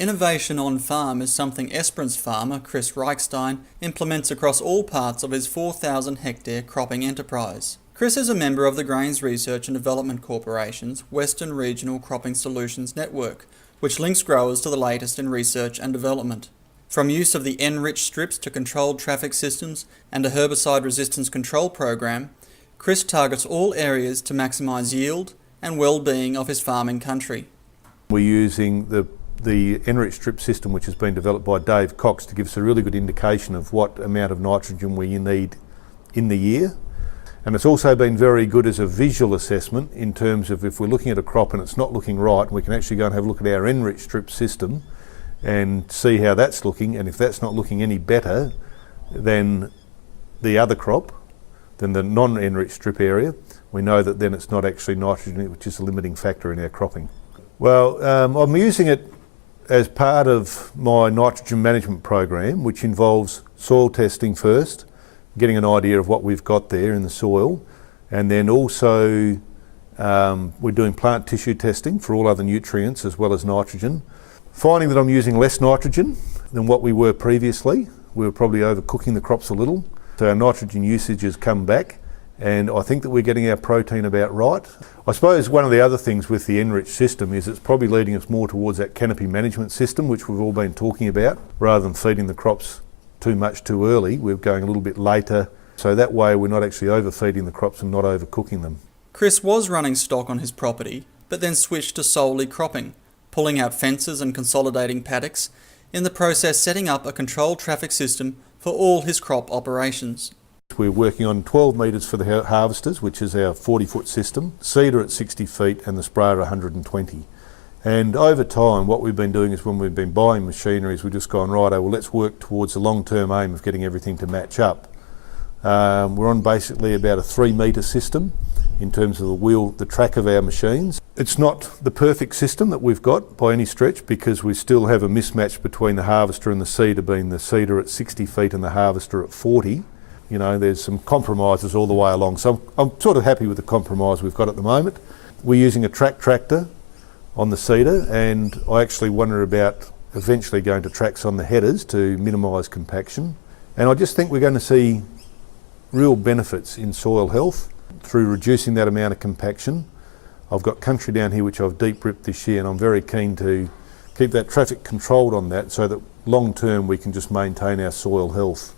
Innovation on farm is something Esperance farmer Chris Reichstein implements across all parts of his 4,000 hectare cropping enterprise. Chris is a member of the Grains Research and Development Corporation's Western Regional Cropping Solutions Network, which links growers to the latest in research and development. From use of the N-rich strips to controlled traffic systems and a herbicide resistance control program, Chris targets all areas to maximise yield and well-being of his farming country. We're using the N-rich strip system, which has been developed by Dave Cox, to give us a really good indication of what amount of nitrogen we need in the year. And it's also been very good as a visual assessment in terms of if we're looking at a crop and it's not looking right, we can actually go and have a look at our N-rich strip system and see how that's looking, and if that's not looking any better than the other crop, than the non-N-rich strip area, we know that then it's not actually nitrogen, which is a limiting factor in our cropping. Well, I'm using it as part of my nitrogen management program, which involves soil testing first, getting an idea of what we've got there in the soil, and then also we're doing plant tissue testing for all other nutrients as well as nitrogen. Finding that I'm using less nitrogen than what we were previously. We were probably overcooking the crops a little, so our nitrogen usage has come back, and I think that we're getting our protein about right. I suppose one of the other things with the N-rich system is it's probably leading us more towards that canopy management system, which we've all been talking about. Rather than feeding the crops too much too early, we're going a little bit later, so that way we're not actually overfeeding the crops and not overcooking them. Chris was running stock on his property, but then switched to solely cropping, pulling out fences and consolidating paddocks, in the process setting up a controlled traffic system for all his crop operations. We're working on 12 metres for the harvesters, which is our 40-foot system, seeder at 60 feet and the sprayer at 120. And over time, what we've been doing is when we've been buying machinery, we've just gone, righto, well, let's work towards the long-term aim of getting everything to match up. We're on basically about a 3-metre system in terms of the track of our machines. It's not the perfect system that we've got by any stretch, because we still have a mismatch between the harvester and the seeder, being the seeder at 60 feet and the harvester at 40. You know, there's some compromises all the way along. So I'm sort of happy with the compromise we've got at the moment. We're using a track tractor on the seeder, and I actually wonder about eventually going to tracks on the headers to minimise compaction. And I just think we're going to see real benefits in soil health through reducing that amount of compaction. I've got country down here which I've deep ripped this year, and I'm very keen to keep that traffic controlled on that so that long term we can just maintain our soil health.